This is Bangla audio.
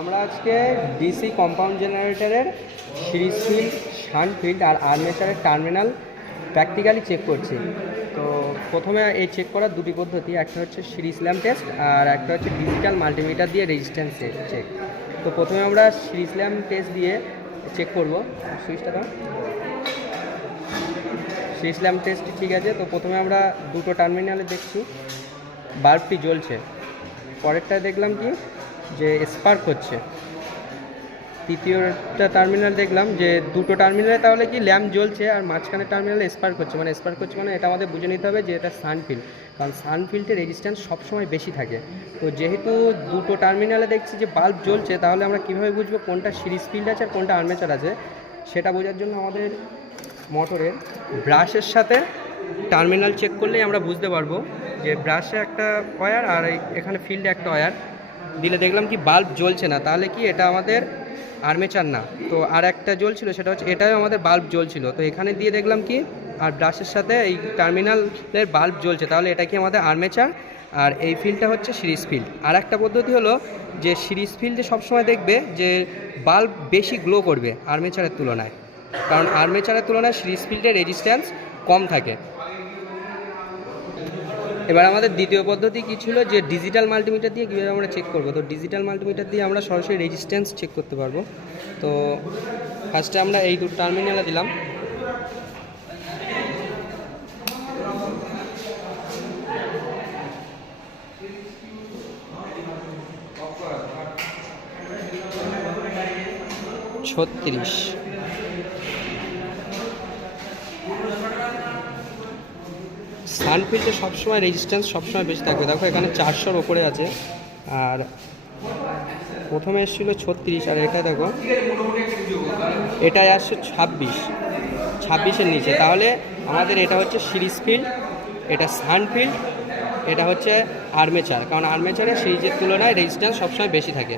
আমরা আজকে ডিসি কম্পাউন্ড জেনারেটরের সিরিজ ফিল্ড, শান্ট ফিল্ড আর আর্মেচারের টার্মিনাল প্র্যাকটিক্যালি চেক করছি। তো প্রথমে এই চেক করার দুটি পদ্ধতি, একটা হচ্ছে সিরিজ ল্যাম্প টেস্ট আর একটা হচ্ছে ডিজিটাল মাল্টিমিটার দিয়ে রেজিস্ট্যান্স চেক। তো প্রথমে আমরা সিরিজ ল্যাম্প টেস্ট দিয়ে চেক করব। সুইচটা দাও। সিরিজ ল্যাম্প টেস্ট ঠিক আছে। তো প্রথমে আমরা দুটো টার্মিনালে দেখছি বাল্বটি জ্বলছে, পরেরটায় দেখলাম কি যে স্পার্ক হচ্ছে, তৃতীয়টা টার্মিনাল দেখলাম যে দুটো টার্মিনালে তাহলে কি ল্যাম্প জ্বলছে আর মাঝখানে টার্মিনালে স্পার্ক হচ্ছে, মানে এটা আমাদের বুঝে নিতে হবে যে এটা সানফিল্ড, কারণ সানফিল্ডের রেজিস্ট্যান্স সবসময় বেশি থাকে। তো যেহেতু দুটো টার্মিনালে দেখছি যে বাল্ব জ্বলছে, তাহলে আমরা কীভাবে বুঝবো কোনটা সিরিজ ফিল্ড আছে আর কোনটা আর্মেচার আছে, সেটা বোঝার জন্য আমাদের মোটরের ব্রাশের সাথে টার্মিনাল চেক করলেই আমরা বুঝতে পারবো যে ব্রাশে একটা ওয়্যার আর এখানে ফিল্ডে একটা ওয়্যার দিলে দেখলাম কি বাল্ব জ্বলছে না, তাহলে কি এটা আমাদের আর্মেচার না। তো আর একটা জ্বলছিল, সেটা হচ্ছে এটাও আমাদের বাল্ব জ্বলছিল, তো এখানে দিয়ে দেখলাম কি আর ব্রাশের সাথে এই টার্মিনালের বাল্ব জ্বলছে, তাহলে এটা কি আমাদের আর্মেচার, আর এই ফিল্ডটা হচ্ছে সিরিজ ফিল্ড। আর একটা পদ্ধতি হলো যে সিরিজ ফিল্ডে সবসময় দেখবে যে বাল্ব বেশি গ্লো করবে আর্মেচারের তুলনায়, কারণ আর্মেচারের তুলনায় সিরিজ ফিল্ডের রেজিস্ট্যান্স কম থাকে। এবার আমাদের দ্বিতীয় পদ্ধতি কী ছিল, যে ডিজিটাল মাল্টিমিটার দিয়ে কীভাবে আমরা চেক করবো। তো ডিজিটাল মাল্টিমিটার দিয়ে আমরা সরাসরি রেজিস্ট্যান্স চেক করতে পারবো। তো ফার্স্টে আমরা এই দুটো টার্মিনালে দিলাম, ছত্রিশ। সানফিল্ডে সবসময় রেজিস্ট্যান্স সবসময় বেশি থাকবে। দেখো এখানে 400-র ওপরে আছে, আর প্রথমে এসেছিলো 36, আর এটা দেখো এটাই আসছে 26-এর নিচে। তাহলে আমাদের এটা হচ্ছে সিরিজ ফিল্ড, এটা সানফিল্ড, এটা হচ্ছে আর্মেচার, কারণ আর্মেচারে সিরিজের তুলনায় রেজিস্ট্যান্স সবসময় বেশি থাকে।